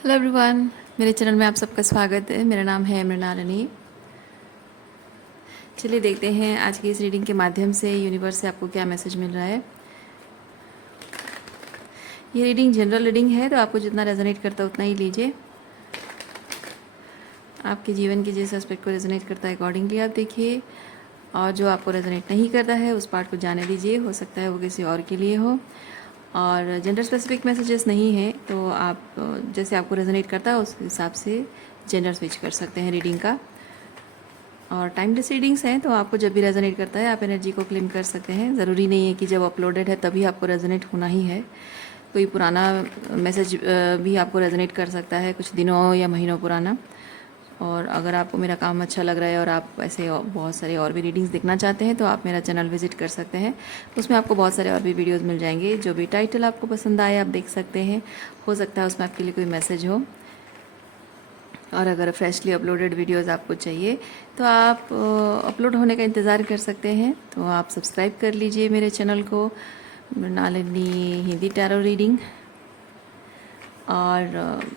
Hello everyone, मेरे channel में आप सबका स्वागत है। मेरा नाम है मृणालिनी। चलिए देखते हैं आज की इस रीडिंग के माध्यम से यूनिवर्स से आपको क्या मैसेज मिल रहा है। ये रीडिंग जनरल रीडिंग है, तो आपको जितना रेजोनेट करता है उतना ही लीजिए। आपके जीवन के जिस एस्पेक्ट को रेजोनेट करता है अकॉर्डिंगली आप देखिए, और जो आपको रेजोनेट नहीं करता है उस पार्ट को जाने दीजिए। हो सकता है वो किसी और के लिए हो, और जेंडर स्पेसिफिक मैसेजेस नहीं है, तो आप जैसे आपको रेजोनेट करता है उस हिसाब से जेंडर स्विच कर सकते हैं रीडिंग का। और टाइमलेस रीडिंग्स हैं, तो आपको जब भी रेजोनेट करता है आप एनर्जी को क्लेम कर सकते हैं। ज़रूरी नहीं है कि जब अपलोडेड है तभी आपको रेजोनेट होना ही है। कोई पुराना मैसेज भी आपको रेजोनेट कर सकता है, कुछ दिनों या महीनों पुराना। और अगर आपको मेरा काम अच्छा लग रहा है और आप ऐसे बहुत सारे और भी रीडिंग्स देखना चाहते हैं तो आप मेरा चैनल विजिट कर सकते हैं। उसमें आपको बहुत सारे और भी वीडियोस मिल जाएंगे। जो भी टाइटल आपको पसंद आए आप देख सकते हैं। हो सकता है उसमें आपके लिए कोई मैसेज हो। और अगर फ्रेशली अपलोडेड वीडियोस आपको चाहिए तो आप अपलोड होने का इंतज़ार कर सकते हैं। तो आप सब्सक्राइब कर लीजिए मेरे चैनल को, मृणालिनी हिंदी टैरो रीडिंग, और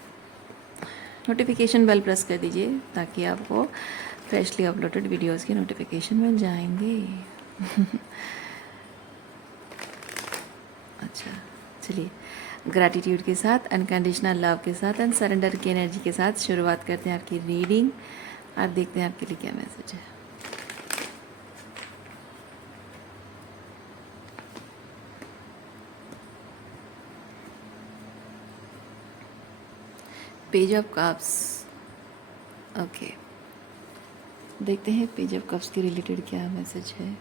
नोटिफिकेशन बेल प्रेस कर दीजिए ताकि आपको फ्रेशली अपलोडेड वीडियोस की नोटिफिकेशन मिल जाएंगे। अच्छा, चलिए ग्रैटिट्यूड के साथ, अनकंडीशनल लव के साथ एंड सरेंडर की एनर्जी के साथ शुरुआत करते हैं आपकी रीडिंग और देखते हैं आपके लिए क्या मैसेज है। Page of cups. ओके, देखते हैं पेज ऑफ कप्स के रिलेटेड क्या मैसेज है।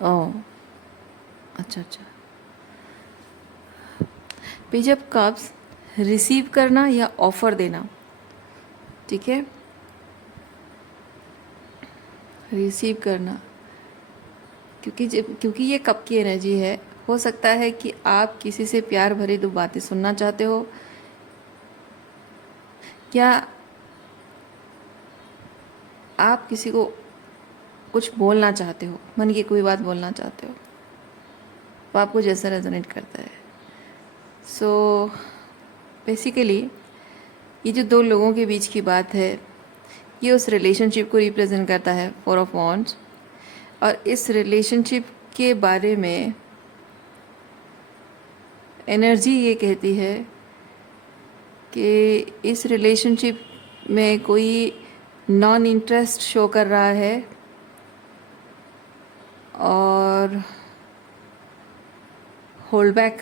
ओह, अच्छा अच्छा। पेज ऑफ कप्स रिसीव करना या ऑफर देना, ठीक है। रिसीव करना, क्योंकि ये कप की एनर्जी है। हो सकता है कि आप किसी से प्यार भरी दो बातें सुनना चाहते हो, या आप किसी को कुछ बोलना चाहते हो, मन की कोई बात बोलना चाहते हो। वो आपको जैसा रेजोनेट करता है। सो बेसिकली ये जो दो लोगों के बीच की बात है, ये उस रिलेशनशिप को रिप्रेजेंट करता है, फोर ऑफ वॉन्ड्स। और इस रिलेशनशिप के बारे में एनर्जी ये कहती है कि इस रिलेशनशिप में कोई नॉन इंटरेस्ट शो कर रहा है और होल्ड बैक,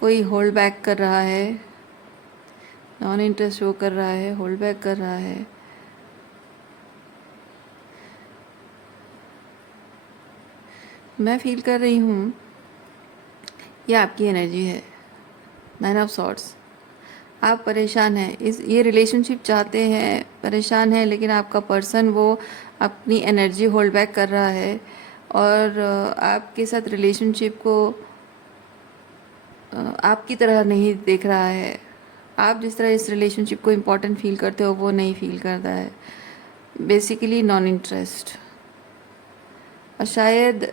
कोई होल्ड बैक कर रहा है, नॉन इंटरेस्ट शो कर रहा है, होल्ड बैक कर रहा है। मैं फील कर रही हूँ ये आपकी एनर्जी है, 9 ऑफ सॉर्ड्स। आप परेशान हैं, इस ये रिलेशनशिप चाहते हैं, परेशान हैं, लेकिन आपका पर्सन वो अपनी एनर्जी होल्ड बैक कर रहा है और आपके साथ रिलेशनशिप को आपकी तरह नहीं देख रहा है। आप जिस तरह इस रिलेशनशिप को इम्पोर्टेंट फील करते हो वो नहीं फील करता है। Basically non interest. और शायद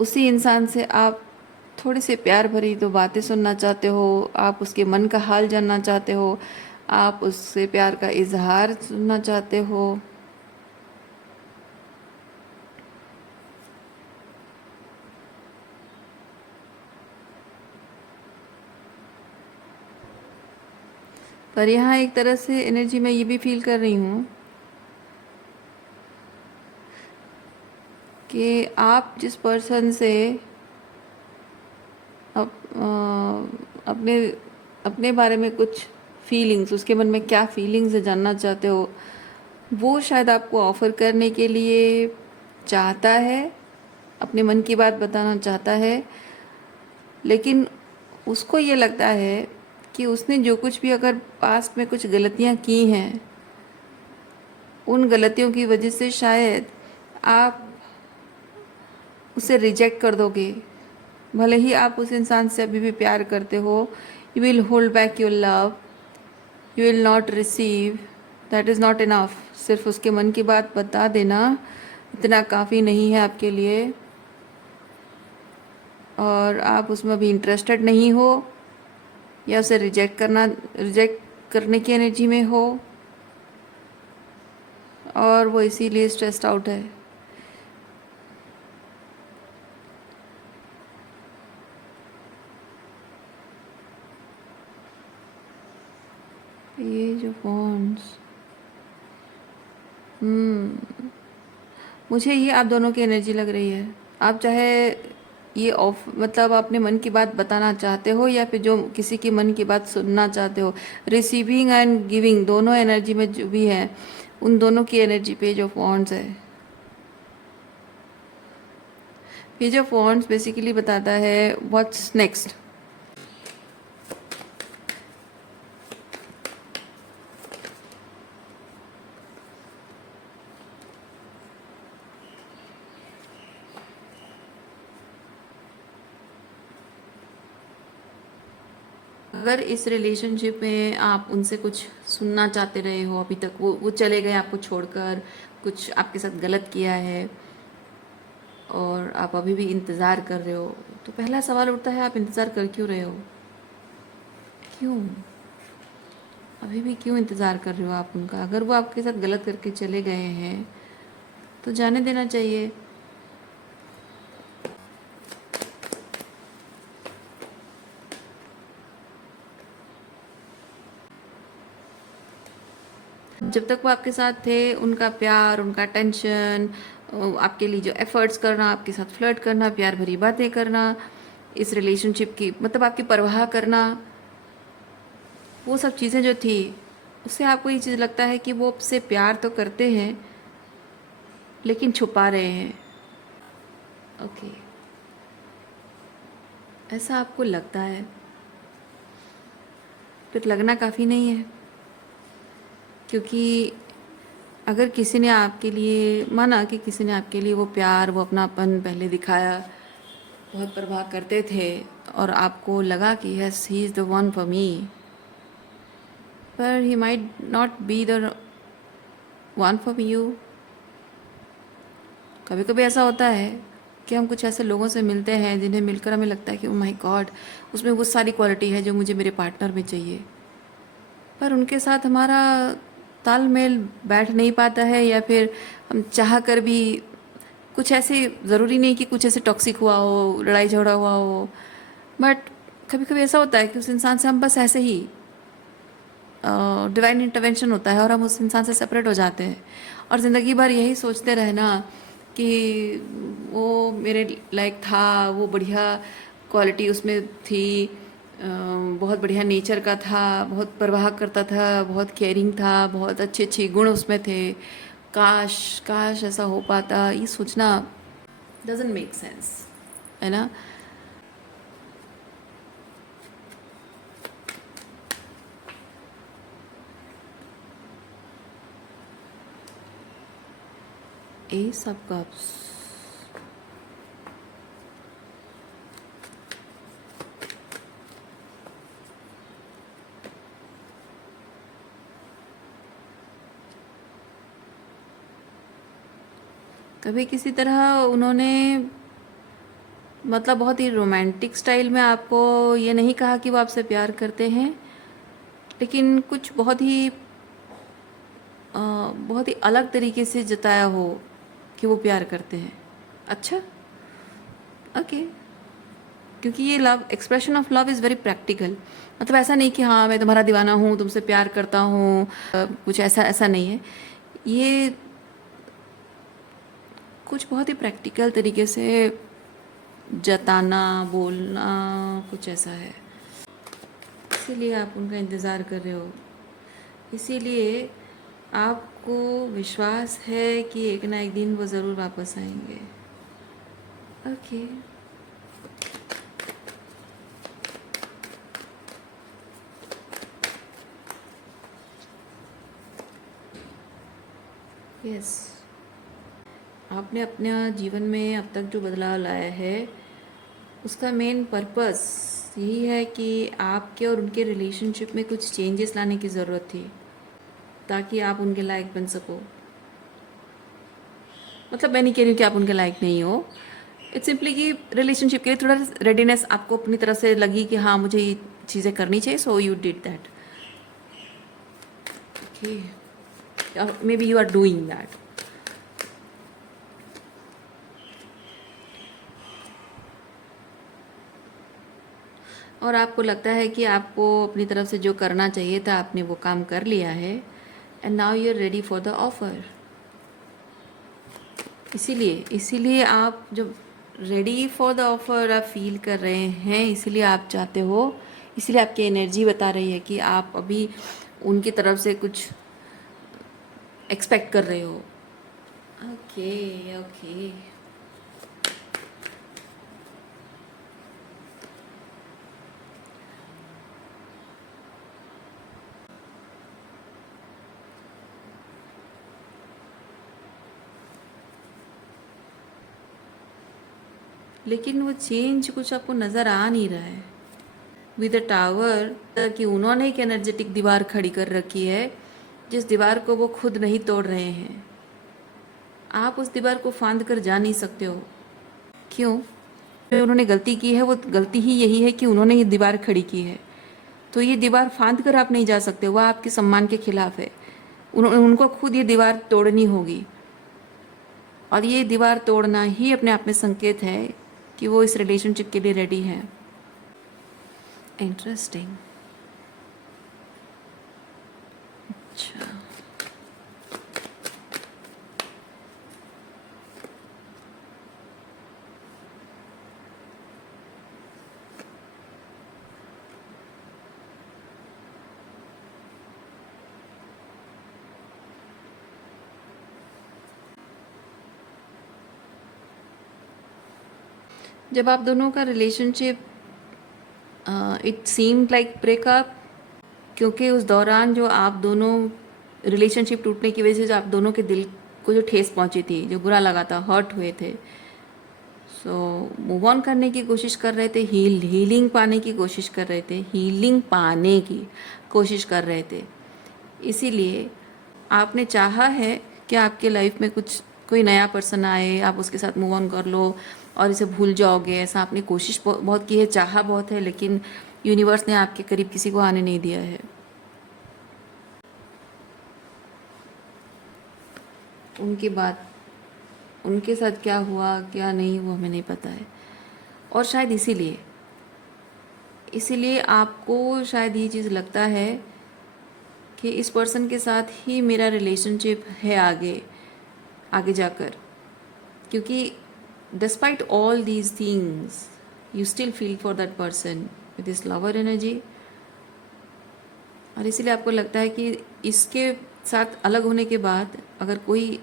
उसी इंसान से आप थोड़े से प्यार भरी तो बातें सुनना चाहते हो, आप उसके मन का हाल जानना चाहते हो, आप उससे प्यार का इजहार सुनना चाहते हो। पर यहाँ एक तरह से एनर्जी मैं ये भी फील कर रही हूँ कि आप जिस पर्सन से अपने अपने बारे में कुछ फीलिंग्स, उसके मन में क्या फीलिंग्स है जानना चाहते हो, वो शायद आपको ऑफ़र करने के लिए चाहता है, अपने मन की बात बताना चाहता है। लेकिन उसको ये लगता है कि उसने जो कुछ भी अगर पास्ट में कुछ गलतियाँ की हैं, उन गलतियों की वजह से शायद आप उसे रिजेक्ट कर दोगे, भले ही आप उस इंसान से अभी भी प्यार करते हो, you will hold back your love, you will not receive, that is not enough. सिर्फ उसके मन की बात बता देना इतना काफ़ी नहीं है आपके लिए, और आप उसमें अभी इंटरेस्टेड नहीं हो, या उसे रिजेक्ट करने की एनर्जी में हो, और वो इसीलिए स्ट्रेस्ड आउट है। ये जो फोन्स, मुझे ये आप दोनों की एनर्जी लग रही है। आप चाहे ये ऑफ मतलब अपने मन की बात बताना चाहते हो, या फिर जो किसी की मन की बात सुनना चाहते हो, रिसीविंग एंड गिविंग दोनों एनर्जी में जो भी है, उन दोनों की एनर्जी पे जो फॉन्ट्स है, ये जो फॉन्ट्स बेसिकली बताता है व्हाट्स नेक्स्ट। अगर इस रिलेशनशिप में आप उनसे कुछ सुनना चाहते रहे हो अभी तक, वो चले गए आपको छोड़कर, कुछ आपके साथ गलत किया है और आप अभी भी इंतज़ार कर रहे हो, तो पहला सवाल उठता है आप इंतज़ार कर क्यों रहे हो? क्यों अभी भी क्यों इंतज़ार कर रहे हो आप उनका? अगर वो आपके साथ गलत करके चले गए हैं तो जाने देना चाहिए। जब तक वो आपके साथ थे, उनका प्यार, उनका टेंशन, आपके लिए जो एफर्ट्स करना, आपके साथ फ्लर्ट करना, प्यार भरी बातें करना, इस रिलेशनशिप की मतलब आपकी परवाह करना, वो सब चीज़ें जो थी, उससे आपको ये चीज़ लगता है कि वो आपसे प्यार तो करते हैं लेकिन छुपा रहे हैं। ओके, ऐसा आपको लगता है, फिर लगना काफ़ी नहीं है, क्योंकि अगर किसी ने आपके लिए माना कि किसी ने आपके लिए वो प्यार, वो अपनापन पहले दिखाया, बहुत परवाह करते थे, और आपको लगा कि yes he is the one for me, पर he might not be the one for you. कभी कभी ऐसा होता है कि हम कुछ ऐसे लोगों से मिलते हैं जिन्हें मिलकर हमें लगता है कि ओ माय गॉड, उसमें वो सारी क्वालिटी है जो मुझे मेरे पार्टनर में चाहिए, पर उनके साथ हमारा तालमेल बैठ नहीं पाता है, या फिर हम चाह कर भी कुछ ऐसे, ज़रूरी नहीं कि कुछ ऐसे टॉक्सिक हुआ हो, लड़ाई झगड़ा हुआ हो, बट कभी कभी ऐसा होता है कि उस इंसान से हम बस ऐसे ही डिवाइन इंटरवेंशन होता है और हम उस इंसान से सेपरेट हो जाते हैं, और ज़िंदगी भर यही सोचते रहना कि वो मेरे लायक था, वो बढ़िया क्वालिटी उसमें थी, बहुत बढ़िया नेचर का था, बहुत परवाह करता था, बहुत केयरिंग था, बहुत अच्छे अच्छे गुण उसमें थे, काश काश ऐसा हो पाता, ये सोचना डजंट मेक सेंस, है ना। एस ऑफ कप्स, कभी किसी तरह उन्होंने मतलब बहुत ही रोमांटिक स्टाइल में आपको ये नहीं कहा कि वो आपसे प्यार करते हैं, लेकिन कुछ बहुत ही अलग तरीके से जताया हो कि वो प्यार करते हैं। अच्छा, ओके, क्योंकि ये love, expression of love is very practical. मतलब ऐसा नहीं कि हाँ मैं तुम्हारा दीवाना हूँ, तुमसे प्यार करता हूँ, कुछ ऐसा ऐसा नहीं है। ये कुछ बहुत ही प्रैक्टिकल तरीके से जताना, बोलना, कुछ ऐसा है, इसीलिए आप उनका इंतज़ार कर रहे हो, इसीलिए आपको विश्वास है कि एक ना एक दिन वो ज़रूर वापस आएंगे। ओके, यस, आपने अपने जीवन में अब तक जो बदलाव लाया है उसका मेन पर्पस यही है कि आपके और उनके रिलेशनशिप में कुछ चेंजेस लाने की ज़रूरत थी ताकि आप उनके लायक बन सको। मतलब मैं नहीं कह रही हूँ कि आप उनके लायक नहीं हो, इट्स सिंपली कि रिलेशनशिप के लिए थोड़ा रेडीनेस आपको अपनी तरफ से लगी कि हाँ मुझे ये चीज़ें करनी चाहिए, so you did that. Okay, maybe you are doing that. और आपको लगता है कि आपको अपनी तरफ से जो करना चाहिए था आपने वो काम कर लिया है, and now you are ready for the offer. इसीलिए आप जब रेडी फॉर द ऑफ़र आप फील कर रहे हैं, इसीलिए आप चाहते हो, इसीलिए आपकी एनर्जी बता रही है कि आप अभी उनकी तरफ से कुछ एक्सपेक्ट कर रहे हो। ओके ओके, लेकिन वो चेंज कुछ आपको नज़र आ नहीं रहा है। विद द टावर कि उन्होंने एक एनर्जेटिक दीवार खड़ी कर रखी है, जिस दीवार को वो खुद नहीं तोड़ रहे हैं। आप उस दीवार को फांद कर जा नहीं सकते हो। क्यों? जो उन्होंने गलती की है वो गलती ही यही है कि उन्होंने ये दीवार खड़ी की है, तो ये दीवार फांद कर आप नहीं जा सकते, वह आपके सम्मान के खिलाफ है। उनको खुद ये दीवार तोड़नी होगी, और ये दीवार तोड़ना ही अपने आप में संकेत है कि वो इस रिलेशनशिप के लिए रेडी है। इंटरेस्टिंग। अच्छा, जब आप दोनों का relationship it seemed like breakup, क्योंकि उस दौरान जो आप दोनों रिलेशनशिप टूटने की वजह से जो आप दोनों के दिल को जो ठेस पहुंची थी, जो बुरा लगा था, हर्ट हुए थे, सो मूव ऑन करने की कोशिश कर रहे थे, हीलिंग पाने की कोशिश कर रहे थे, हीलिंग पाने की कोशिश कर रहे थे। इसीलिए आपने चाहा है कि आपके लाइफ में कुछ कोई नया पर्सन आए, आप उसके साथ मूव ऑन कर लो और इसे भूल जाओगे, ऐसा आपने कोशिश बहुत की है, चाहा बहुत है, लेकिन यूनिवर्स ने आपके करीब किसी को आने नहीं दिया है। उनकी बात, उनके साथ क्या हुआ क्या नहीं वो हमें नहीं पता है, और शायद इसीलिए आपको शायद ये चीज़ लगता है कि इस पर्सन के साथ ही मेरा रिलेशनशिप है आगे आगे जाकर, क्योंकि despite all these things you still feel for that person with this lover energy. और इसीलिए आपको लगता है कि इसके साथ अलग होने के बाद अगर कोई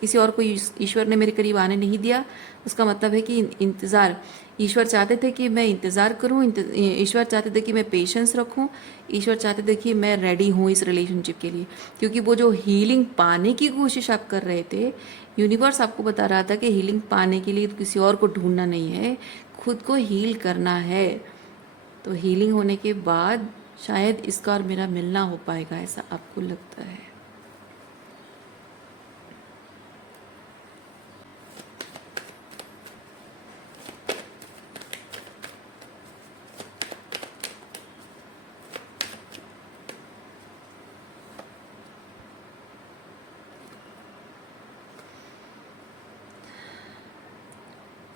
किसी और को ईश्वर ने मेरे करीब आने नहीं दिया, उसका मतलब है कि इंतज़ार, ईश्वर चाहते थे कि मैं इंतज़ार करूं, ईश्वर चाहते थे कि मैं पेशेंस रखूं, ईश्वर चाहते थे कि मैं रेडी हूं इस रिलेशनशिप के लिए। क्योंकि वो जो हीलिंग पाने की कोशिश आप कर रहे थे, यूनिवर्स आपको बता रहा था कि हीलिंग पाने के लिए किसी और को ढूंढना नहीं है, खुद को हील करना है। तो हीलिंग होने के बाद शायद इसका और मेरा मिलना हो पाएगा, ऐसा आपको लगता है।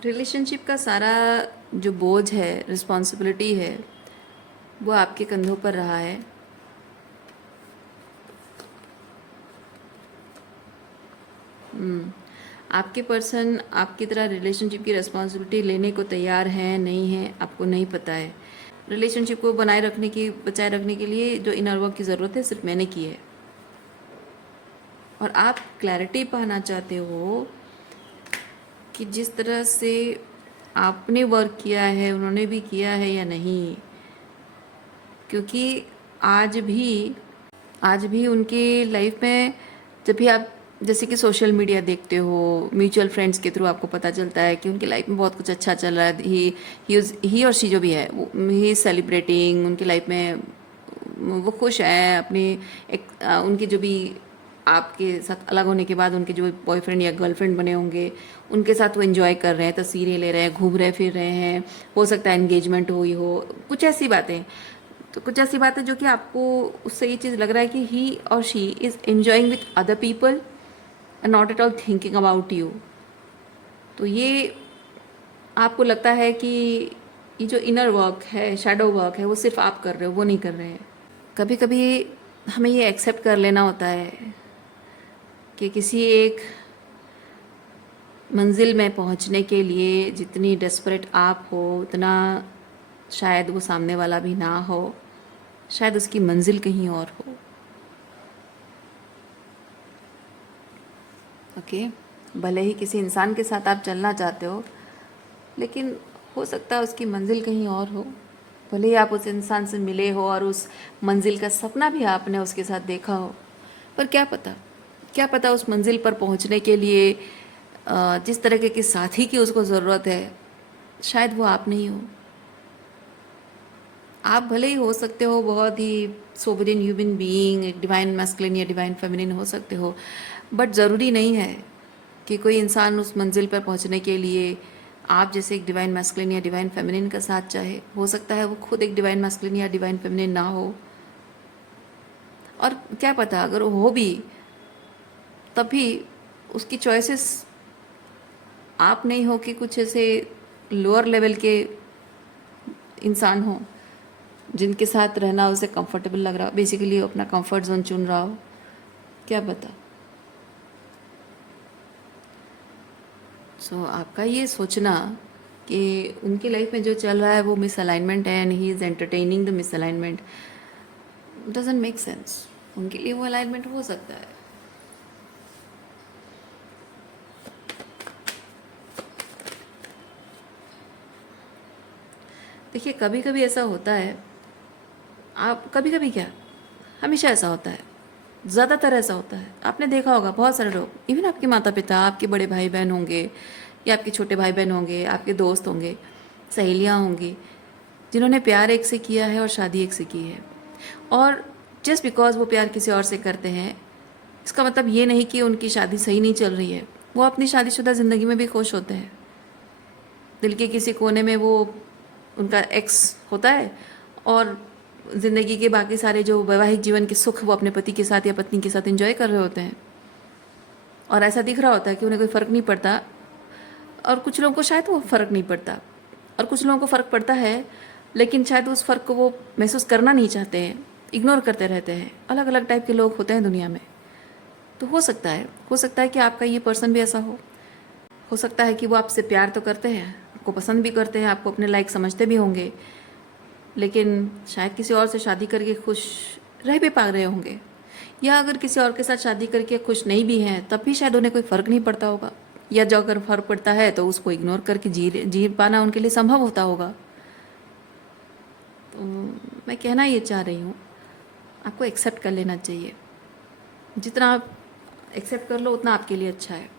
रिलेशनशिप का सारा जो बोझ है, रिस्पॉन्सिबिलिटी है, वो आपके कंधों पर रहा है। आपके पर्सन आपकी तरह रिलेशनशिप की रिस्पॉन्सिबिलिटी लेने को तैयार है नहीं है आपको नहीं पता है। रिलेशनशिप को बचाए रखने के लिए जो इनर वर्क की ज़रूरत है सिर्फ मैंने की है, और आप क्लैरिटी पाना चाहते हो कि जिस तरह से आपने वर्क किया है उन्होंने भी किया है या नहीं। क्योंकि आज भी उनके लाइफ में जब भी आप जैसे कि सोशल मीडिया देखते हो, म्यूचुअल फ्रेंड्स के थ्रू आपको पता चलता है कि उनकी लाइफ में बहुत कुछ अच्छा चल रहा है। ही और शी जो भी है वो ही सेलिब्रेटिंग, उनकी लाइफ में वो खुश हैं अपनी उनके जो भी आपके साथ अलग होने के बाद उनके जो बॉयफ्रेंड या गर्लफ्रेंड बने होंगे उनके साथ वो एंजॉय कर रहे हैं, तस्वीरें ले रहे हैं, घूम रहे फिर रहे हैं, हो सकता है एंगेजमेंट हुई हो, कुछ ऐसी बातें। तो कुछ ऐसी बातें जो कि आपको उससे ये चीज़ लग रहा है कि ही और she is enjoying with other people and not at all thinking about you. तो ये आपको लगता है कि ये जो इनर वर्क है, शैडो वर्क है, वो सिर्फ आप कर रहे हो, वो नहीं कर रहे हैं। कभी कभी हमें ये एक्सेप्ट कर लेना होता है कि किसी एक मंजिल में पहुंचने के लिए जितनी डेस्परेट आप हो उतना शायद वो सामने वाला भी ना हो, शायद उसकी मंजिल कहीं और हो। ओके, भले ही किसी इंसान के साथ आप चलना चाहते हो लेकिन हो सकता है उसकी मंजिल कहीं और हो। भले ही आप उस इंसान से मिले हो और उस मंजिल का सपना भी आपने उसके साथ देखा हो, पर क्या पता उस मंजिल पर पहुंचने के लिए जिस तरह के साथी की उसको ज़रूरत है शायद वो आप नहीं हो। आप भले ही हो सकते हो बहुत ही सोवरेन ह्यूमन बीइंग, एक डिवाइन मैस्कुलिन या डिवाइन फेमिनिन हो सकते हो, बट ज़रूरी नहीं है कि कोई इंसान उस मंजिल पर पहुंचने के लिए आप जैसे एक डिवाइन मैस्कुलिन या डिवाइन फेमिनिन का साथ चाहे। हो सकता है वो खुद एक डिवाइन मैस्कुलिन या डिवाइन फेमिनिन ना हो, और क्या पता अगर वो हो भी तब भी उसकी चॉइसेस आप नहीं हो कि कुछ ऐसे लोअर लेवल के इंसान हो जिनके साथ रहना उसे कंफर्टेबल लग रहा हो, बेसिकली अपना कंफर्ट जोन चुन रहा हो, क्या पता। सो आपका ये सोचना कि उनकी लाइफ में जो चल रहा है वो मिस अलाइनमेंट है and he is entertaining the miss alignment doesn't make sense. उनके लिए वो अलाइनमेंट हो सकता है। देखिए कभी कभी ऐसा होता है, आप कभी कभी क्या, हमेशा ऐसा होता है, ज़्यादातर ऐसा होता है। आपने देखा होगा बहुत सारे लोग, इवन आपके माता पिता, आपके बड़े भाई बहन होंगे या आपके छोटे भाई बहन होंगे, आपके दोस्त होंगे, सहेलियाँ होंगी, जिन्होंने प्यार एक से किया है और शादी एक से की है। और जस्ट बिकॉज वो प्यार किसी और से करते हैं इसका मतलब ये नहीं कि उनकी शादी सही नहीं चल रही है। वो अपनी शादीशुदा ज़िंदगी में भी खुश होते हैं। दिल के किसी कोने में वो उनका एक्स होता है और ज़िंदगी के बाकी सारे जो वैवाहिक जीवन के सुख वो अपने पति के साथ या पत्नी के साथ एंजॉय कर रहे होते हैं, और ऐसा दिख रहा होता है कि उन्हें कोई फ़र्क नहीं पड़ता। और कुछ लोगों को शायद वो फ़र्क नहीं पड़ता, और कुछ लोगों को फ़र्क पड़ता है लेकिन शायद उस फ़र्क को वो महसूस करना नहीं चाहते हैं, इग्नोर करते रहते हैं। अलग अलग टाइप के लोग होते हैं दुनिया में। तो हो सकता है कि आपका ये पर्सन भी ऐसा हो सकता है कि वो आपसे प्यार तो करते हैं, आपको पसंद भी करते हैं, आपको अपने लायक समझते भी होंगे, लेकिन शायद किसी और से शादी करके खुश रह भी पा रहे होंगे, या अगर किसी और के साथ शादी करके खुश नहीं भी हैं तब भी शायद उन्हें कोई फ़र्क नहीं पड़ता होगा, या जो अगर फ़र्क पड़ता है तो उसको इग्नोर करके जी पाना उनके लिए संभव होता होगा। तो मैं कहना ये चाह रही हूँ, आपको एक्सेप्ट कर लेना चाहिए। जितना आप एक्सेप्ट कर लो उतना आपके लिए अच्छा है।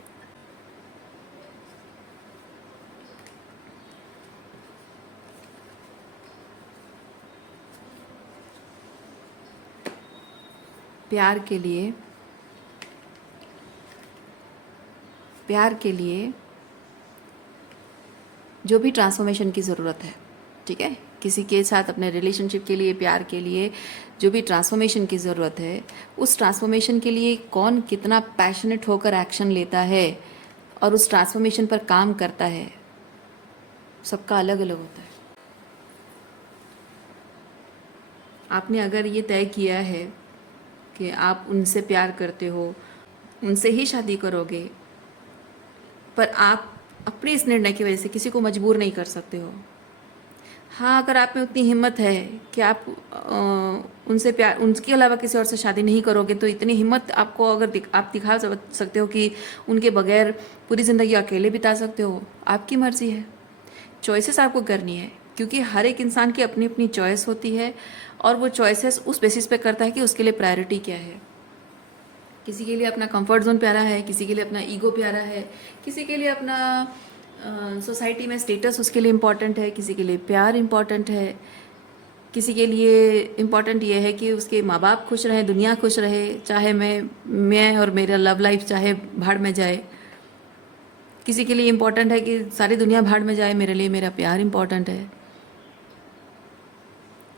प्यार के लिए जो भी ट्रांसफॉर्मेशन की ज़रूरत है, ठीक है, किसी के साथ अपने रिलेशनशिप के लिए, प्यार के लिए जो भी ट्रांसफॉर्मेशन की ज़रूरत है, उस ट्रांसफॉर्मेशन के लिए कौन कितना पैशनेट होकर एक्शन लेता है और उस ट्रांसफॉर्मेशन पर काम करता है, सबका अलग अलग होता है। आपने अगर ये तय किया है कि आप उनसे प्यार करते हो, उनसे ही शादी करोगे, पर आप अपने इस निर्णय की वजह से किसी को मजबूर नहीं कर सकते हो। हाँ, अगर आप में उतनी हिम्मत है कि आप उनसे प्यार, उनके अलावा किसी और से शादी नहीं करोगे, तो इतनी हिम्मत आपको अगर आप दिखा सकते हो कि उनके बगैर पूरी ज़िंदगी अकेले बिता सकते हो, आपकी मर्ज़ी है। चॉइसेस आपको करनी है, क्योंकि हर एक इंसान की अपनी अपनी चॉइस होती है, और वो चॉइसेस उस बेसिस पे करता है कि उसके लिए प्रायोरिटी क्या है, किसी के लिए अपना कंफर्ट जोन प्यारा है, किसी के लिए अपना ईगो प्यारा है, किसी के लिए अपना सोसाइटी में स्टेटस उसके लिए इम्पॉर्टेंट है, किसी के लिए प्यार इम्पॉर्टेंट है, किसी के लिए इम्पॉर्टेंट ये है कि उसके माँ बाप खुश रहें, दुनिया खुश रहे, चाहे मैं और मेरा लव लाइफ चाहे भाड़ में जाए। किसी के लिए इम्पॉर्टेंट है कि सारी दुनिया भाड़ में जाए, मेरे लिए मेरा प्यार इम्पॉर्टेंट है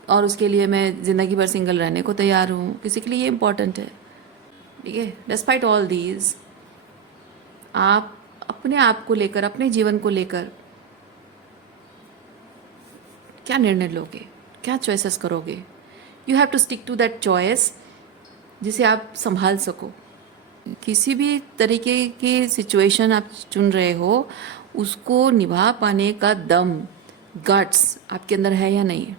और उसके लिए मैं ज़िंदगी भर सिंगल रहने को तैयार हूँ। किसी के लिए ये इम्पॉर्टेंट है। ठीक है, डिस्पाइट ऑल दीज, आप अपने आप को लेकर, अपने जीवन को लेकर क्या निर्णय लोगे, क्या चॉइसेस करोगे? You have to stick to that choice जिसे आप संभाल सको। किसी भी तरीके की सिचुएशन आप चुन रहे हो, उसको निभा पाने का दम, गट्स आपके अंदर है या नहीं?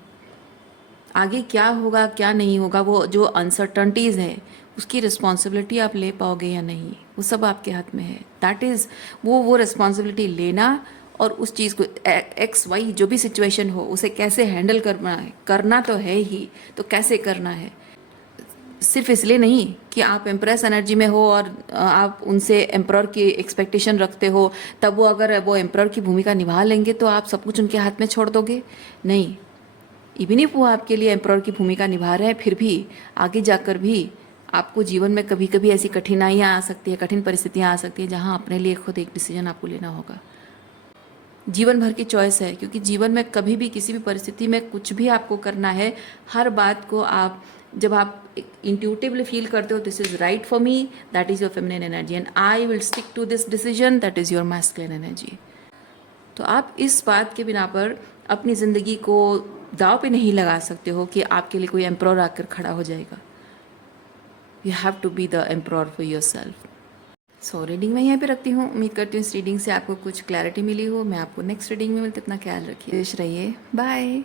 आगे क्या होगा क्या नहीं होगा, वो जो अनसर्टनिटीज़ है उसकी रिस्पॉन्सिबिलिटी आप ले पाओगे या नहीं, वो सब आपके हाथ में है। दैट इज़ वो रिस्पॉन्सिबिलिटी लेना और उस चीज़ को एक्स वाई जो भी सिचुएशन हो उसे कैसे हैंडल करना है, करना तो है ही, तो कैसे करना है। सिर्फ इसलिए नहीं कि आप एम्प्रेस एनर्जी में हो और आप उनसे एम्प्रर की एक्सपेक्टेशन रखते हो, तब वो अगर वो एम्प्रर की भूमिका निभा लेंगे तो आप सब कुछ उनके हाथ में छोड़ दोगे। नहीं, इवन इफ वो आपके लिए एम्प्रर की भूमिका निभा रहे हैं, फिर भी आगे जाकर भी आपको जीवन में कभी कभी ऐसी कठिनाइयाँ आ सकती है, कठिन परिस्थितियाँ आ सकती हैं जहाँ अपने लिए खुद एक डिसीजन आपको लेना होगा। जीवन भर की चॉइस है, क्योंकि जीवन में कभी भी किसी भी परिस्थिति में कुछ भी आपको करना है, हर बात को आप जब आप इंट्यूटिवली फील करते हो this is right for me, that is your feminine energy and I will stick to this decision, that is your masculine energy. तो आप इस बात के बिना पर अपनी ज़िंदगी को दाव पे नहीं लगा सकते हो कि आपके लिए कोई एम्प्रर आकर खड़ा हो जाएगा। You have to be the emperor for yourself. So reading मैं यहीं पे रखती हूँ। उम्मीद करती हूँ इस रीडिंग से आपको कुछ क्लैरिटी मिली हो। मैं आपको नेक्स्ट रीडिंग में मिलती, अपना ख्याल रखिए, खुश रहिए, बाय।